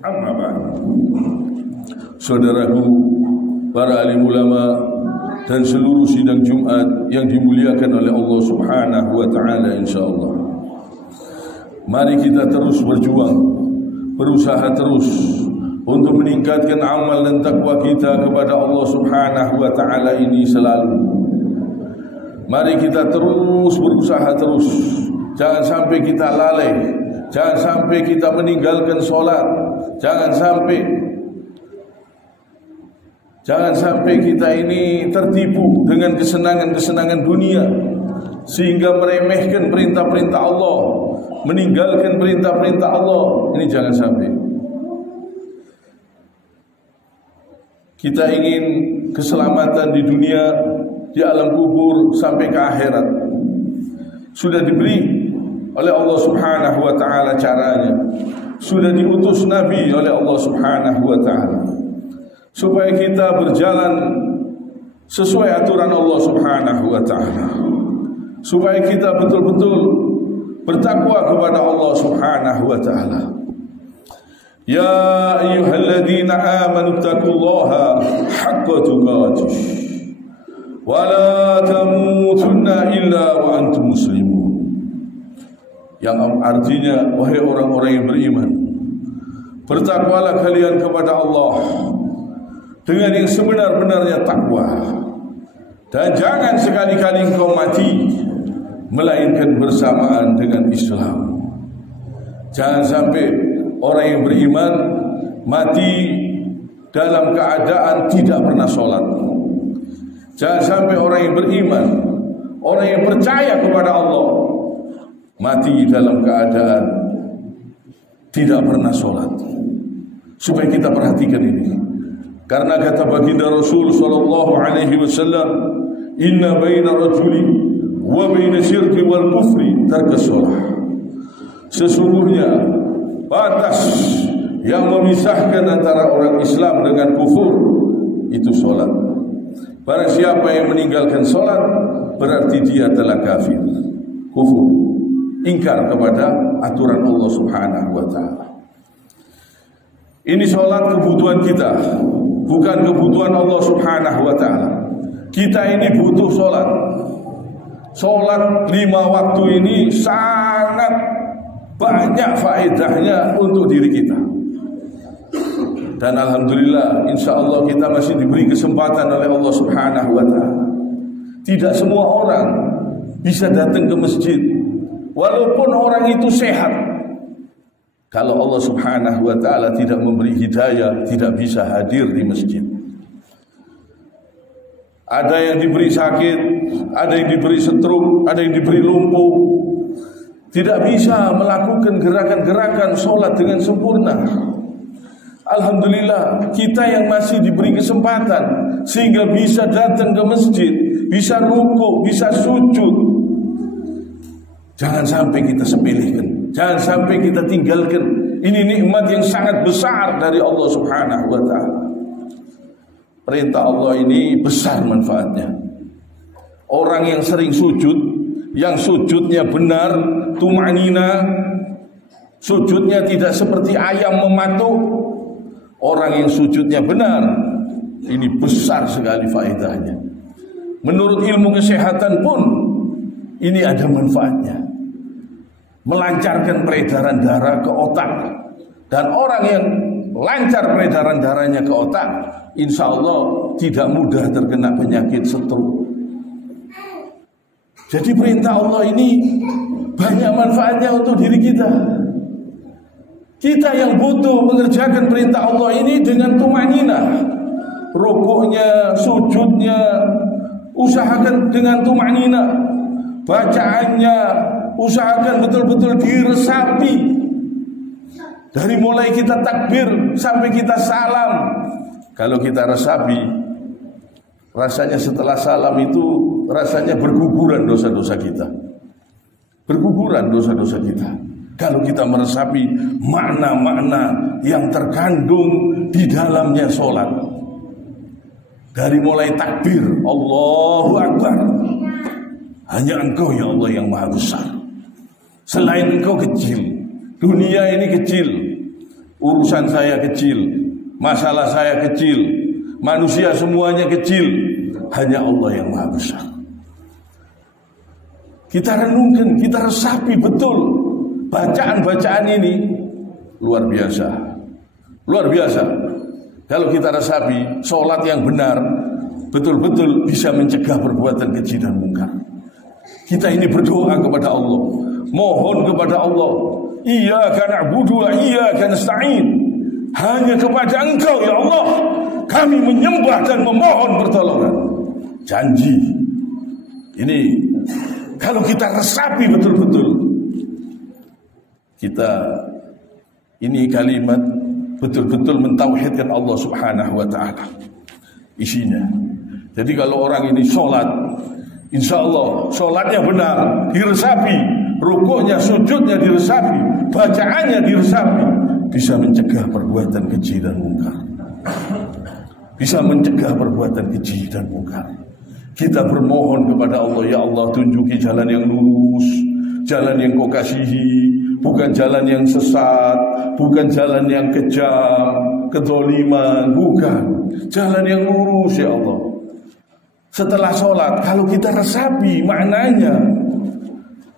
Amma ba'd. Saudaraku, para alim ulama dan seluruh sidang Jumat yang dimuliakan oleh Allah Subhanahu wa taala, insyaallah. Mari kita terus berjuang, berusaha terus untuk meningkatkan amal dan takwa kita kepada Allah Subhanahu wa taala ini selalu. Mari kita terus berusaha terus. Jangan sampai kita lalai, jangan sampai kita meninggalkan sholat, jangan sampai kita ini tertipu dengan kesenangan-kesenangan dunia sehingga meremehkan perintah-perintah Allah, meninggalkan perintah-perintah Allah. Ini jangan sampai. Kita ingin keselamatan di dunia, di alam kubur sampai ke akhirat. Sudah diberi oleh Allah Subhanahu wa taala caranya. Sudah diutus nabi oleh Allah Subhanahu wa taala supaya kita berjalan sesuai aturan Allah Subhanahu wa taala. Supaya kita betul-betul bertakwa kepada Allah Subhanahu wa taala. Ya ayyuhalladzina amanu taqullaha haqqa tuqatih wa la tamutunna illa wa antum muslimun. Yang artinya, wahai orang-orang yang beriman, bertakwalah kalian kepada Allah dengan yang sebenar-benarnya takwa, dan jangan sekali-kali engkau mati melainkan bersamaan dengan Islam. Jangan sampai orang yang beriman mati dalam keadaan tidak pernah sholat. Jangan sampai orang yang beriman, orang yang percaya kepada Allah, mati dalam keadaan tidak pernah sholat. Supaya kita perhatikan ini. Karena kata baginda Rasul sallallahu alaihi wasallam, inna baina rajuli wa baina syirki wal kufri tarkas sholah. Sesungguhnya batas yang memisahkan antara orang Islam dengan kufur itu sholat. Barang siapa yang meninggalkan sholat, berarti dia telah kafir, kufur, ingkar kepada aturan Allah Subhanahu wa taala. Ini sholat kebutuhan kita, bukan kebutuhan Allah Subhanahu wa taala. Kita ini butuh sholat. Sholat 5 waktu ini sangat banyak faedahnya untuk diri kita. Dan alhamdulillah, insyaallah kita masih diberi kesempatan oleh Allah Subhanahu wa taala. Tidak semua orang bisa datang ke masjid, walaupun orang itu sehat. Kalau Allah Subhanahu wa taala tidak memberi hidayah, tidak bisa hadir di masjid. Ada yang diberi sakit, ada yang diberi stroke, ada yang diberi lumpuh, tidak bisa melakukan gerakan-gerakan sholat dengan sempurna. Alhamdulillah, kita yang masih diberi kesempatan sehingga bisa datang ke masjid, bisa rukuk, bisa sujud. Jangan sampai kita sepelekan, jangan sampai kita tinggalkan. Ini nikmat yang sangat besar dari Allah Subhanahu wa taala. Perintah Allah ini besar manfaatnya. Orang yang sering sujud, yang sujudnya benar, tumanina, sujudnya tidak seperti ayam mematuk, orang yang sujudnya benar, ini besar sekali faedahnya. Menurut ilmu kesehatan pun ini ada manfaatnya. Melancarkan peredaran darah ke otak. Dan orang yang lancar peredaran darahnya ke otak, insya Allah tidak mudah terkena penyakit stroke. Jadi perintah Allah ini banyak manfaatnya untuk diri kita. Kita yang butuh mengerjakan perintah Allah ini dengan tumanina, rukuknya, sujudnya, usahakan dengan tumanina, bacaannya, usahakan betul-betul diresapi. Dari mulai kita takbir sampai kita salam. Kalau kita resapi, rasanya setelah salam itu rasanya berguguran dosa-dosa kita. Berguguran dosa-dosa kita. Kalau kita meresapi makna-makna yang terkandung di dalamnya sholat. Dari mulai takbir, Allahu Akbar, hanya Engkau ya Allah yang maha besar. Selain Engkau kecil, dunia ini kecil, urusan saya kecil, masalah saya kecil, manusia semuanya kecil, hanya Allah yang maha besar. Kita renungkan, kita resapi betul bacaan-bacaan ini. Luar biasa, luar biasa. Kalau kita resapi, sholat yang benar betul-betul bisa mencegah perbuatan keji dan mungkar. Kita ini berdoa kepada Allah, mohon kepada Allah, iyyaka na'budu wa iyyaka nasta'in. Hanya kepada Engkau ya Allah kami menyembah dan memohon pertolongan. Janji ini kalau kita resapi betul-betul, kita ini kalimat betul-betul mentauhidkan Allah Subhanahu wa ta'ala isinya. Jadi kalau orang ini sholat, insya Allah sholatnya benar, diresapi, rukuknya, sujudnya diresapi, bacaannya diresapi, bisa mencegah perbuatan keji dan mungkar. Bisa mencegah perbuatan keji dan mungkar. Kita bermohon kepada Allah, ya Allah tunjuki jalan yang lurus, jalan yang Kau kasihi, bukan jalan yang sesat, bukan jalan yang kejam, kezaliman, bukan. Jalan yang lurus ya Allah. Setelah sholat, kalau kita resapi maknanya,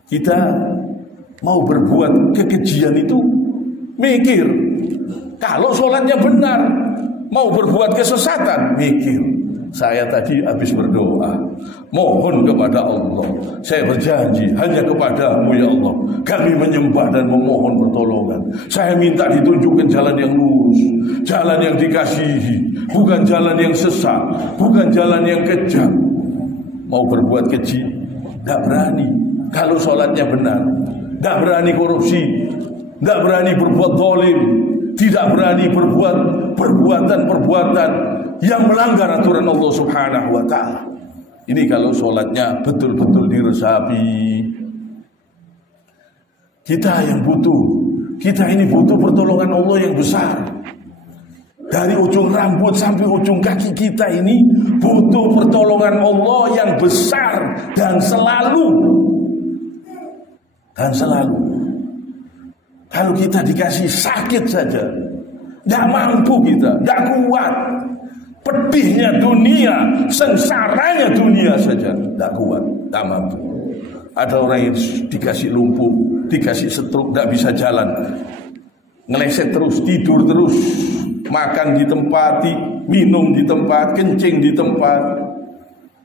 kita mau berbuat kekejian itu mikir. Kalau sholatnya benar, mau berbuat kesesatan, mikir. Saya tadi habis berdoa, mohon kepada Allah, saya berjanji hanya kepada-Mu ya Allah kami menyembah dan memohon pertolongan. Saya minta ditunjukkan jalan yang lurus, jalan yang dikasihi, bukan jalan yang sesat, bukan jalan yang kejam. Mau berbuat keji, tidak berani. Kalau sholatnya benar, tidak berani korupsi, tidak berani berbuat zalim, tidak berani berbuat perbuatan-perbuatan yang melanggar aturan Allah Subhanahu wa ta'ala. Ini kalau sholatnya betul-betul diresapi. Kita yang butuh, kita ini butuh pertolongan Allah yang besar. Dari ujung rambut sampai ujung kaki kita ini butuh pertolongan Allah yang besar dan selalu. Dan selalu. Kalau kita dikasih sakit saja, tidak mampu kita, tidak kuat. Pedihnya dunia, sengsaranya dunia saja, tidak kuat, tidak mampu. Ada orang yang dikasih lumpuh, dikasih stroke, tidak bisa jalan, ngeleset terus, tidur terus, makan di tempat, minum di tempat, kencing di tempat,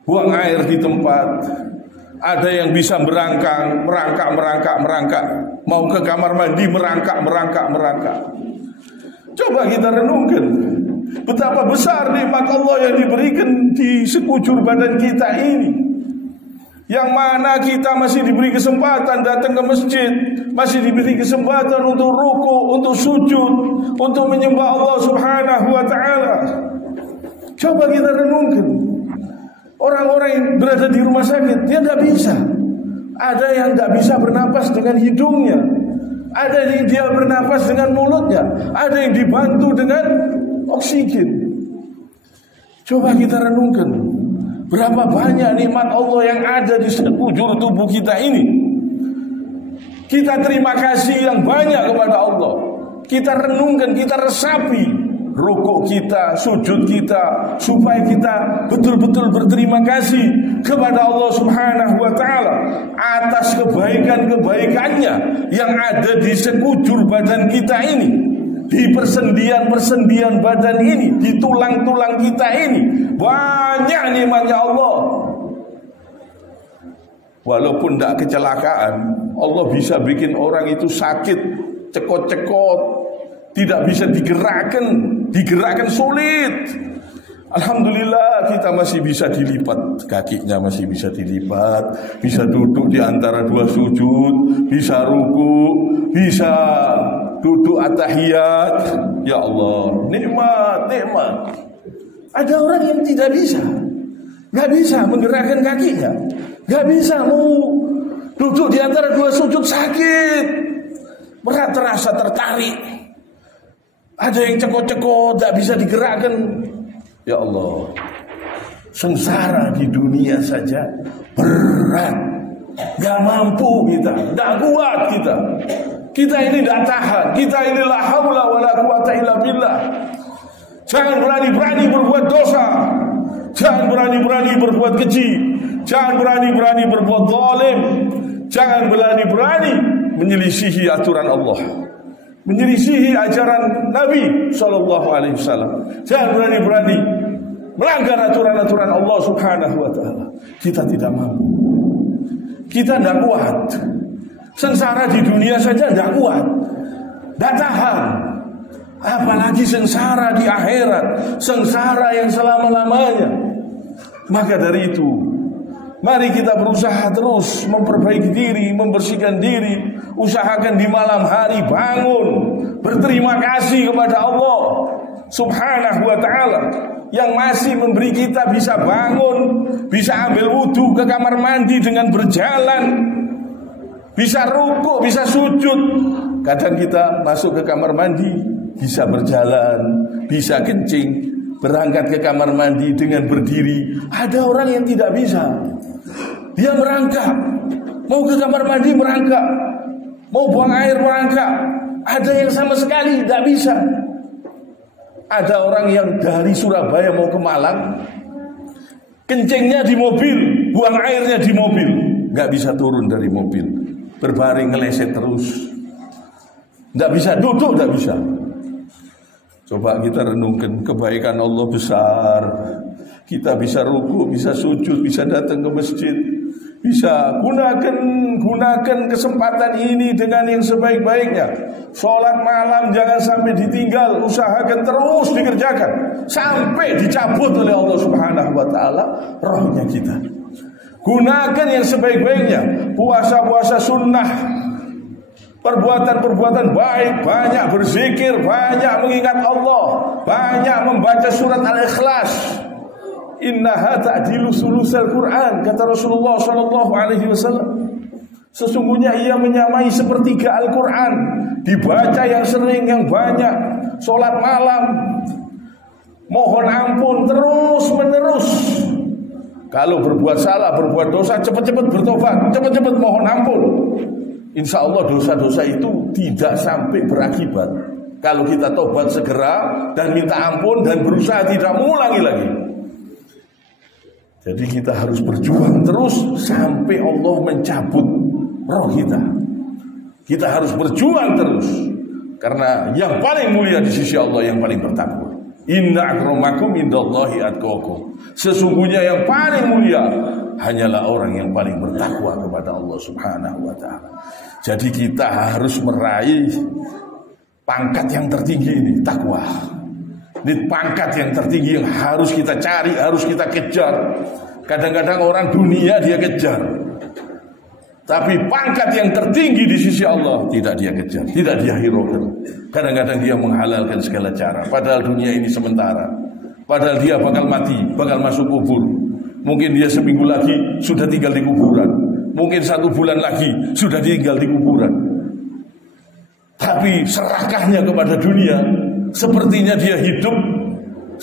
buang air di tempat. Ada yang bisa merangkak, mau ke kamar mandi merangkak. Coba kita renungkan betapa besar nikmat Allah yang diberikan di sekujur badan kita ini, yang mana kita masih diberi kesempatan datang ke masjid, masih diberi kesempatan untuk ruku, untuk sujud, untuk menyembah Allah Subhanahu wa ta'ala. Coba kita renungkan orang-orang yang berada di rumah sakit, dia tidak bisa. Ada yang tidak bisa bernapas dengan hidungnya, ada yang dia bernapas dengan mulutnya, ada yang dibantu dengan oksigen. Coba kita renungkan berapa banyak nikmat Allah yang ada di sekujur tubuh kita ini. Kita terima kasih yang banyak kepada Allah. Kita renungkan, kita resapi rukuk kita, sujud kita, supaya kita betul-betul berterima kasih kepada Allah Subhanahu wa ta'ala atas kebaikan-kebaikannya yang ada di sekujur badan kita ini, di persendian-persendian badan ini, di tulang-tulang kita ini. Banyak nikmatnya Allah. Walaupun tidak kecelakaan, Allah bisa bikin orang itu sakit, cekot-cekot, tidak bisa digerakkan sulit. Alhamdulillah kita masih bisa dilipat, kakinya masih bisa dilipat, bisa duduk di antara dua sujud, bisa ruku, bisa duduk at-tahiyat. Ya Allah, nikmat. Ada orang yang tidak bisa, nggak bisa menggerakkan kakinya, nggak bisa mau duduk di antara dua sujud, sakit, berat, terasa tertarik. Ada yang cekot-cekot, tidak bisa digerakkan. Ya Allah, sengsara di dunia saja berat, gak mampu kita, gak kuat kita. Kita ini tidak tahan, kita ini la haula wala quwata quwwata illa billah. Jangan berani-berani berbuat dosa. Jangan berani-berani berbuat keji. Jangan berani-berani berbuat zalim. Jangan berani-berani menyelisihi aturan Allah, menyelisihi ajaran Nabi SAW. Jangan berani-berani melanggar aturan-aturan Allah Subhanahu wa ta'ala. Kita tidak mampu. Kita tidak kuat. Sengsara di dunia saja tidak kuat, tidak tahan. Apalagi sengsara di akhirat, sengsara yang selama-lamanya. Maka dari itu, mari kita berusaha terus memperbaiki diri, membersihkan diri. Usahakan di malam hari bangun, berterima kasih kepada Allah Subhanahu wa ta'ala yang masih memberi kita bisa bangun, bisa ambil wudu ke kamar mandi dengan berjalan, bisa rukuk, bisa sujud. Kadang kita masuk ke kamar mandi bisa berjalan, bisa kencing, berangkat ke kamar mandi dengan berdiri. Ada orang yang tidak bisa, dia merangkak, mau ke kamar mandi merangkak, mau buang air merangkak. Ada yang sama sekali tidak bisa. Ada orang yang dari Surabaya mau ke Malang, kencingnya di mobil, buang airnya di mobil, nggak bisa turun dari mobil, berbaring ngeleset terus, nggak bisa duduk, nggak bisa. Coba kita renungkan, kebaikan Allah besar. Kita bisa ruku, bisa sujud, bisa datang ke masjid, bisa gunakan kesempatan ini dengan yang sebaik-baiknya. Sholat malam jangan sampai ditinggal, usahakan terus dikerjakan sampai dicabut oleh Allah Subhanahu wa ta'ala rohnya kita. Gunakan yang sebaik-baiknya. Puasa-puasa sunnah, perbuatan-perbuatan baik, banyak berzikir, banyak mengingat Allah, banyak membaca surat Al-Ikhlas. Innaha ta'dilu sulusal Quran, kata Rasulullah SAW. Sesungguhnya ia menyamai sepertiga Al-Quran. Dibaca yang sering, yang banyak. Sholat malam, mohon ampun terus menerus. Kalau berbuat salah, berbuat dosa, cepat-cepat bertobat, cepat-cepat mohon ampun. Insya Allah dosa-dosa itu tidak sampai berakibat kalau kita tobat segera dan minta ampun dan berusaha tidak mengulangi lagi. Jadi kita harus berjuang terus sampai Allah mencabut roh kita. Kita harus berjuang terus, karena yang paling mulia di sisi Allah yang paling bertakwa. Inna akramakum indallahi atqakum. Sesungguhnya yang paling mulia hanyalah orang yang paling bertakwa kepada Allah Subhanahu wa ta'ala. Jadi kita harus meraih pangkat yang tertinggi ini, takwa. Ini pangkat yang tertinggi yang harus kita cari, harus kita kejar. Kadang-kadang orang dunia dia kejar, tapi pangkat yang tertinggi di sisi Allah tidak dia kejar, tidak dia hiraukan. Kadang-kadang dia menghalalkan segala cara, padahal dunia ini sementara. Padahal dia bakal mati, bakal masuk kubur. Mungkin dia seminggu lagi sudah tinggal di kuburan, mungkin 1 bulan lagi sudah tinggal di kuburan. Tapi serakahnya kepada dunia, sepertinya dia hidup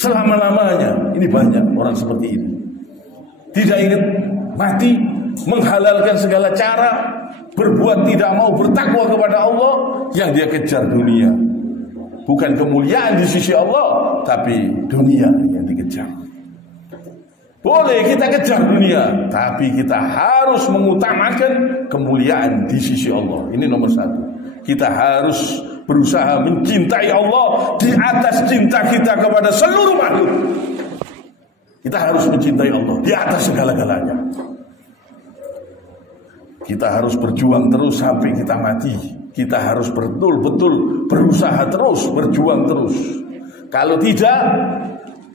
selama-lamanya. Ini banyak orang seperti ini, tidak ingat mati, menghalalkan segala cara, berbuat tidak mau bertakwa kepada Allah. Yang dia kejar dunia, bukan kemuliaan di sisi Allah, tapi dunia yang dikejar. Boleh kita kejar dunia, tapi kita harus mengutamakan kemuliaan di sisi Allah. Ini nomor 1. Kita harus berusaha mencintai Allah di atas cinta kita kepada seluruh makhluk. Kita harus mencintai Allah di atas segala-galanya. Kita harus berjuang terus sampai kita mati. Kita harus betul-betul berusaha terus, berjuang terus. Kalau tidak,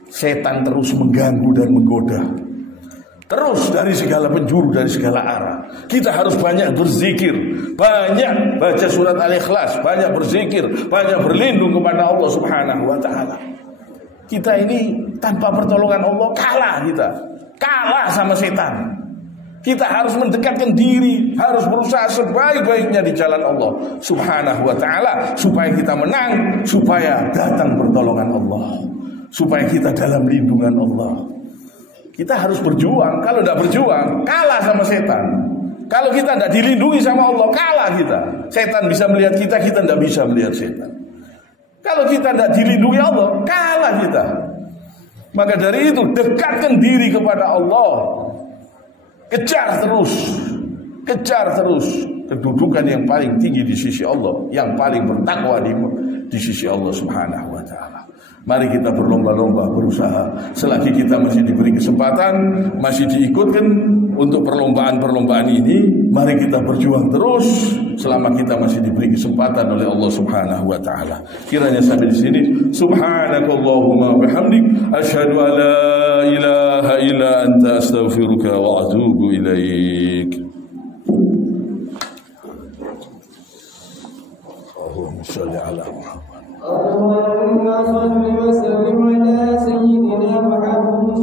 setan terus mengganggu dan menggoda. Terus dari segala penjuru, dari segala arah. Kita harus banyak berzikir, banyak baca surat Al-Ikhlas, banyak berzikir, banyak berlindung kepada Allah Subhanahu wa ta'ala. Kita ini tanpa pertolongan Allah kalah sama setan. Kita harus mendekatkan diri, harus berusaha sebaik-baiknya di jalan Allah Subhanahu wa ta'ala, supaya kita menang, supaya datang pertolongan Allah, supaya kita dalam lindungan Allah. Kita harus berjuang. Kalau tidak berjuang, kalah sama setan. Kalau kita tidak dilindungi sama Allah, kalah kita. Setan bisa melihat kita, kita tidak bisa melihat setan. Kalau kita tidak dilindungi Allah, kalah kita. Maka dari itu dekatkan diri kepada Allah. Kejar terus kedudukan yang paling tinggi di sisi Allah, yang paling bertakwa di sisi Allah Subhanahu wa taala. Mari kita berlomba-lomba berusaha selagi kita masih diberi kesempatan, masih diikutkan untuk perlombaan-perlombaan ini. Mari kita berjuang terus selama kita masih diberi kesempatan oleh Allah Subhanahu wa taala. Kiranya sampai di sini. Subhanakallahumma bihamdik asyhadu an la ilaha illa anta astaghfiruka wa atubu ilaik. Allahumma shalli ala Muhammad. اللهم صل وسلم على سيدنا محمد